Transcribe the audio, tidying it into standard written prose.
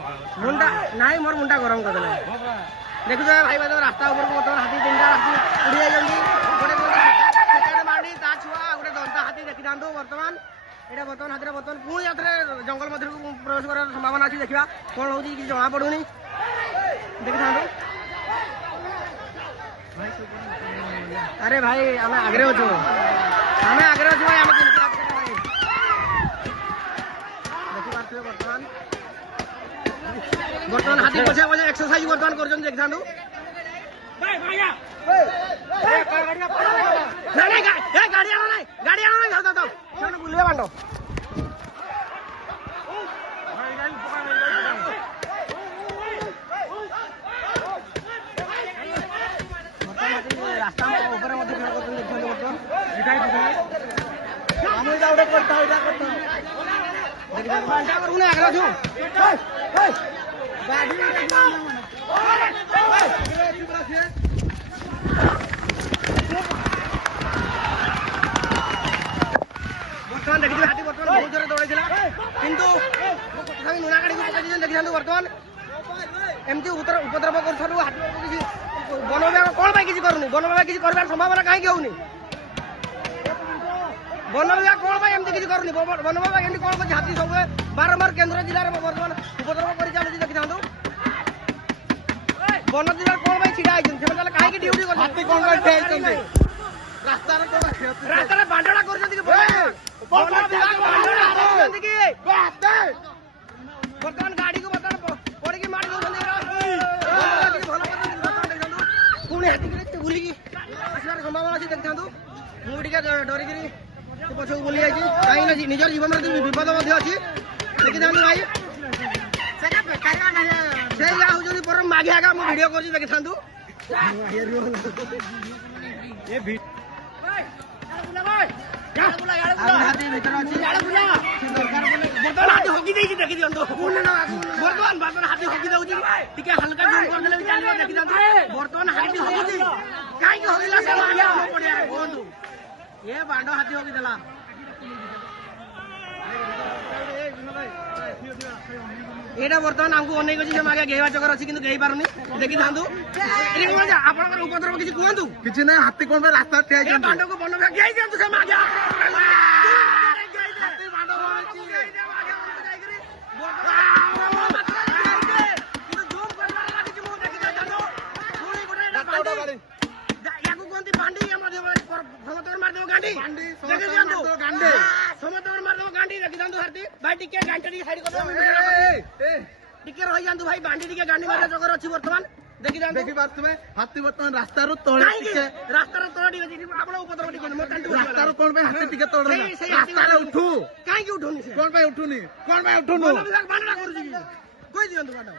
मुंडा नहीं मोर मुंडा गरम कर देले देखु भाई भाई रास्ता ऊपर को बर्तमान हाथी तीन हाथी उड़ी जाइछन्ती गोटे सेकेंड मांडी ता छुआ गोटे दंता हाथी देखि दांतु बर्तमान एटा बर्तमान हाथी बर्तमान पुणी यात्रे जंगल मध्य प्रवेश कर संभावना अछि देखिबा कोन होउची कि जणा पडुनी देखि दांतु अरे भाई आमे आगरे अछु भाई आमे देखि पाथले बर्तमान बर्तमान हाथी पछे पछे एक्सरसाइज बर्तमान करछन देख थांदु भाई भैया ए गाड़ी आना नहीं जाओ जाओ चलो बुलवे बांडो रास्ता में ऊपर मत खड़ा करछन देख थांदु बर्तमान दिखाई हम जा उडे करता देख बांडा करू ना आगरा छु गाड़ी बर्तमान देखि हाथी बर्तमान बहुत जोर दौड़े किंतु नुना गाड़ी को पकड़ देखि बर्तमान एमती उपद्रव कर हाथी वन विभाग कौन किसी करूनी वन विभाग किसी कर संभावना कहीं होनी वन विभाग कौन एमती किसी करूनी वन विभाग एमती कौन कर हाथी सब बारंबार केन्द्र जिले में बर्तमान उपद्रव कर चलती देखि वन जिला कौन छिड़ा कहीं ड्यूटी कर रास्ता बांडा कर बर्तमान गाड़ी को बर्तमान पड़ी मार पुणी हाथी बुलिक आसबार संभावना अच्छी देखता मुझे डरिक पछक बुली जाइए कहीं निजर जीवन में विपद अच्छी देखी था भाई से पर मागे आगा मुझे भिड कर देखी था हाथी भर अच्छी बर्तमान हाथी हगी देखी दिखाँ बर्तमान हाथी हगी दे हल्का जूम करदे देखी था बर्तमान हाथी हगुची कहीं हगिला कहतु ये बांडो हाथी हगिदेला एटा बर्तमान आमको अनेक अच्छी आगे गेवा चकर अच्छी कि पारुनी देखी था आप उपद्रव किसी कहतु किसी ना हाथी कौन रास्ता बांडो को बन दिखाई दिखाँ से भाई बांडी टिके गांडी मारे जगर अच्छी बर्तमान देखि पारे हाथी बर्तमान रास्ता तले रास्ता तले आपण उपद्रव टिके रास्ता कौन हाथी टिके तले रास्ता उठू कहीं उठुनी कौन उठुनी बांडा करूँ कोई दियंतु बांडा